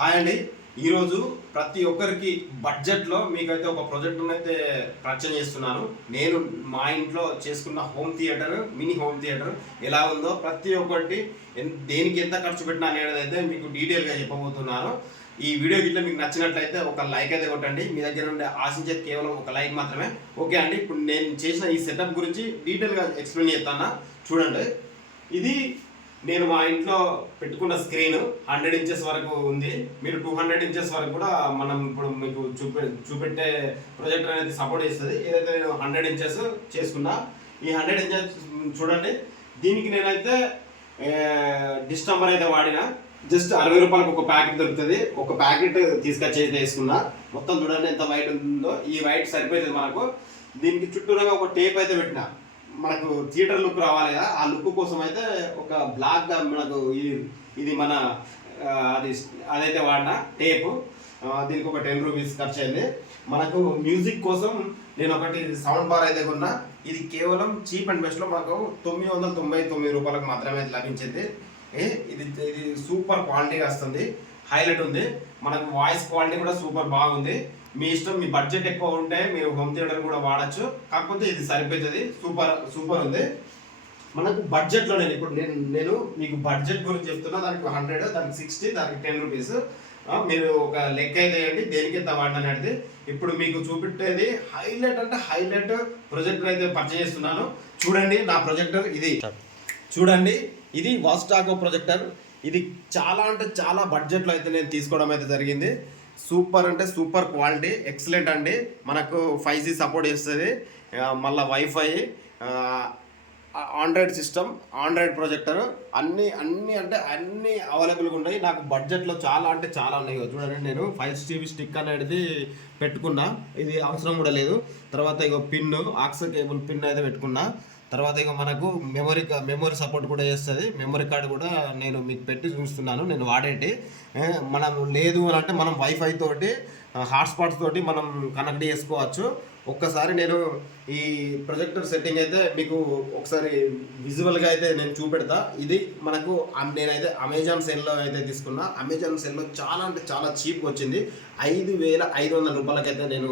Hi అండి. ఈరోజు ప్రతి ఒక్కరికి బడ్జెట్లో మీకైతే ఒక ప్రాజెక్ట్ని అయితే పరిచయం చేస్తున్నాను. నేను మా ఇంట్లో చేసుకున్న home theatre mini home theatre ఎలా ఉందో ప్రతి ఒక్కటి దేనికి ఎంత ఖర్చు పెట్టినా అనేది అయితే మీకు డీటెయిల్గా చెప్పబోతున్నాను. ఈ వీడియో గిట్ల మీకు నచ్చినట్లయితే ఒక లైక్ అయితే కొట్టండి. మీ దగ్గర నుండి ఆశించేది కేవలం ఒక లైక్ మాత్రమే. ఓకే అండి ఇప్పుడు నేను చేసిన ఈ సెటప్ గురించి డీటెయిల్గా ఎక్స్ప్లెయిన్ చేస్తాను. చూడండి. ఇది నేను మా ఇంట్లో పెట్టుకున్న స్క్రీన్ హండ్రెడ్ ఇంచెస్ వరకు ఉంది. మీరు టూ హండ్రెడ్ ఇంచెస్ వరకు కూడా మనం ఇప్పుడు మీకు చూపె చూపెట్టే ప్రొజెక్టర్ అనేది సపోర్ట్ చేస్తుంది. ఏదైతే నేను హండ్రెడ్ ఇంచెస్ చేసుకున్నా ఈ హండ్రెడ్ ఇంచెస్ చూడండి. దీనికి నేనైతే డిష్ నంబర్ అయితే వాడిన జస్ట్ అరవై రూపాయలకు ఒక ప్యాకెట్ దొరుకుతుంది. ఒక ప్యాకెట్ తీసుకొచ్చి అయితే వేసుకున్నా మొత్తం చూడండి ఎంత వైట్ ఉందో. ఈ వైట్ సరిపోతుంది మనకు. దీనికి చుట్టూరాగా ఒక టేప్ అయితే పెట్టినా. మనకు థియేటర్ లుక్ రావాలి కదా ఆ లుక్ కోసం అయితే ఒక బ్లాక్ మనకు ఇది ఇది మన అది అదైతే వాడిన టేప్ దీనికి ఒక టెన్ రూపీస్ ఖర్చు అయింది. మనకు మ్యూజిక్ కోసం నేను ఒకటి సౌండ్ బార్ అయితే కొన్నా. ఇది కేవలం చీప్ అండ్ బెస్ట్లో మనకు తొమ్మిది వందల తొంభై తొమ్మిది రూపాయలకు మాత్రమే లభించింది. ఏ, ఇది ఇది సూపర్ క్వాలిటీగా వస్తుంది. హైలైట్ ఉంది. మనకు వాయిస్ క్వాలిటీ కూడా సూపర్ బాగుంది. మీ ఇష్టం మీ బడ్జెట్ ఎక్కువ ఉంటే మీరు హోమ్ థియేటర్ కూడా వాడచ్చు. కాకపోతే ఇది సరిపోతుంది. సూపర్ సూపర్ ఉంది. మనకు బడ్జెట్లో నేను ఇప్పుడు నేను నేను మీకు బడ్జెట్ గురించి చెప్తున్నా. దానికి హండ్రెడ్ దానికి సిక్స్టీ దానికి టెన్ రూపీస్ మీరు ఒక లెక్క అయితే దేనికి ఎంత వాడిన అనేది. ఇప్పుడు మీకు చూపెట్టేది హైలైట్ అంటే హైలైట్ ప్రొజెక్టర్ అయితే పర్చేజ్ చేస్తున్నాను. చూడండి నా ప్రొజెక్టర్ ఇది. చూడండి ఇది వాస్టాగో ప్రొజెక్టర్. ఇది చాలా అంటే చాలా బడ్జెట్లో అయితే నేను తీసుకోవడం అయితే జరిగింది. సూపర్ అంటే సూపర్ క్వాలిటీ ఎక్సలెంట్ అండి. మనకు ఫైవ్ జీ సపోర్ట్ చేస్తుంది. మళ్ళీ wifi android system android projector అన్ని అన్ని అంటే అన్ని అవైలబుల్గా ఉన్నాయి. నాకు బడ్జెట్లో చాలా అంటే చాలా ఉన్నాయి. చూడండి నేను ఫైవ్ జీబీ స్టిక్ అనేది పెట్టుకున్నా. ఇది అవసరం కూడా లేదు. తర్వాత ఇగో పిన్ ఆక్స్ కేబుల్ పిన్ అయితే పెట్టుకున్నా. తర్వాత ఇక మనకు మెమరీ మెమరీ సపోర్ట్ కూడా చేస్తుంది. మెమొరీ కార్డు కూడా నేను మీకు పెట్టి చూస్తున్నాను నేను వాడేటి. మనం లేదు అని అంటే మనం వైఫై తోటి హాట్స్పాట్స్ తోటి మనం కనెక్ట్ చేసుకోవచ్చు. ఒక్కసారి నేను ఈ ప్రొజెక్టర్ సెట్టింగ్ అయితే మీకు ఒకసారి విజువల్గా అయితే నేను చూపెడతా. ఇది మనకు నేనైతే అమెజాన్ సెల్లో అయితే తీసుకున్నా. అమెజాన్ సెల్లో చాలా అంటే చాలా చీప్గా వచ్చింది. ఐదు వేల ఐదు వందల రూపాయలకైతే నేను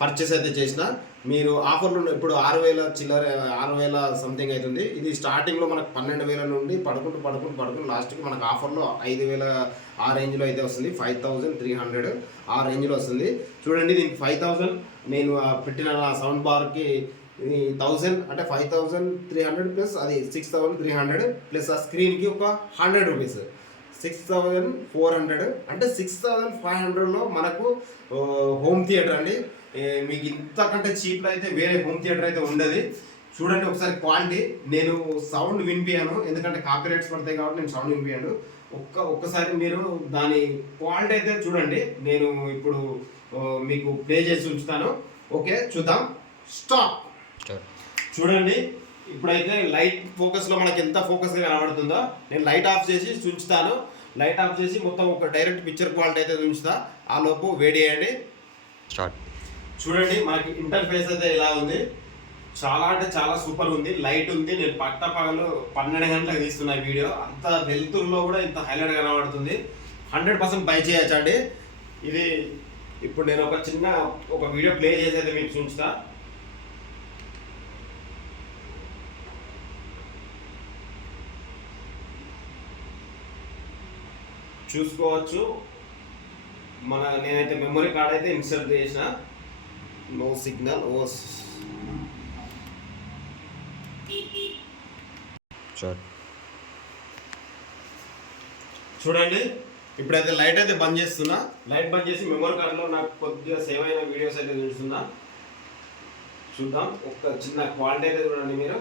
పర్చేస్ అయితే చేసిన. మీరు ఆఫర్లు ఇప్పుడు ఆరు వేల చిల్లర ఆరు వేల సంథింగ్ అవుతుంది ఇది స్టార్టింగ్లో మనకు పన్నెండు వేల నుండి పడుకుంటూ పడుకుంటూ పడుకుంటూ లాస్ట్కి మనకు ఆఫర్లో ఐదు వేల ఆ రేంజ్లో అయితే వస్తుంది. ఫైవ్ థౌజండ్ త్రీ హండ్రెడ్ ఆ రేంజ్లో వస్తుంది. చూడండి దీనికి ఫైవ్ థౌజండ్ నేను ఆ పెట్టిన సౌండ్ బార్కి థౌజండ్ అంటే five thousand three hundred plus అది six thousand three hundred plus ఆ స్క్రీన్కి ఒక hundred rupees six thousand four hundred అంటే సిక్స్ థౌజండ్ ఫైవ్ హండ్రెడ్లో మనకు హోమ్ థియేటర్ అండి. మీకు ఇంతకంటే చీప్లో అయితే వేరే హోమ్ థియేటర్ అయితే ఉండదు. చూడండి ఒకసారి క్వాలిటీ. నేను సౌండ్ వినిపించాను ఎందుకంటే కాపీరైట్స్ పడతాయి కాబట్టి నేను సౌండ్ వినిపించాను ఒక్క ఒక్కసారి మీరు దాని క్వాలిటీ అయితే చూడండి. నేను ఇప్పుడు మీకు ప్లే చేసి ఉంచుతాను. ఓకే చూద్దాం. స్టాప్. చూడండి. ఇప్పుడైతే లైట్ ఫోకస్లో మనకి ఎంత ఫోకస్గా కనబడుతుందో నేను లైట్ ఆఫ్ చేసి ఉంచుతాను లైట్ ఆఫ్ చేసి మొత్తం ఒక డైరెక్ట్ పిక్చర్ క్వాలిటీ అయితే ఉంచుతా ఆ లోపు వేడి చేయండి. స్టార్ట్. చూడండి మనకి ఇంటర్ఫేస్ అయితే ఇలా ఉంది? చాలా అంటే చాలా సూపర్ ఉంది. లైట్ ఉంది. నేను పట్ట పగలు పన్నెండు గంటలకు తీస్తున్న వీడియో అంత వెలుతురులో కూడా ఇంత హైలైట్ కనబడుతుంది. హండ్రెడ్ పర్సెంట్ బై చేయొచ్చు అండి ఇది ఇప్పుడు నేను ఒక చిన్న ఒక వీడియో ప్లే చేసి అయితే మీకు చూపిస్తా. చూసుకోవచ్చు. మన నేనైతే మెమరీ కార్డ్ అయితే ఇన్సర్ట్ చేసిన. నో సిగ్నల్ ఓ చూడండి. ఇప్పుడైతే లైట్ అయితే బంద్ చేస్తున్నా. లైట్ బంద్ చేసి మెమరీ కార్డులో నాకు కొద్దిగా సేవ్ అయిన వీడియోస్ అయితే చూస్తున్నా చూద్దాం. ఒక చిన్న క్వాలిటీ అయితే చూడండి మీరు.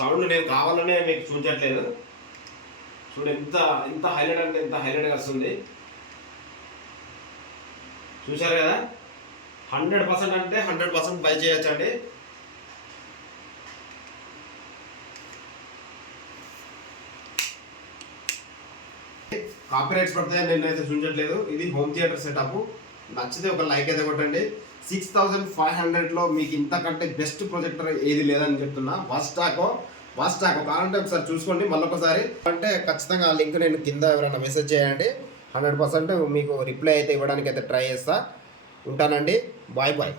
సౌండ్ నేను కావాలనే మీకు చూపించట్లేదు. చూడు ఎంత ఎంత హైలైట్ అంటే ఎంత హైలైట్గా వస్తుంది. చూశారు కదా? హండ్రెడ్ పర్సెంట్ అంటే హండ్రెడ్ పర్సెంట్ బై చేయొచ్చండి. కాపీరైట్స్ పడతాయని నేనైతే చూపించట్లేదు. ఇది హోమ్ థియేటర్ సెటప్. నచ్చితే ఒక లైక్ అయితే కొట్టండి. సిక్స్ థౌజండ్ ఫైవ్ హండ్రెడ్లో మీకు ఇంతకంటే బెస్ట్ ప్రొజెక్టర్ ఏది లేదని చెప్తున్నా. వస్టాకో ఫాస్ట్ నాకు కావాలంటే ఒకసారి చూసుకోండి మళ్ళొకసారి. అంటే ఖచ్చితంగా ఆ లింక్ నేను కింద ఎవరైనా మెసేజ్ చేయండి. హండ్రెడ్ పర్సెంట్ మీకు రిప్లై అయితే ఇవ్వడానికి అయితే ట్రై చేస్తా. ఉంటానండి. Bye bye.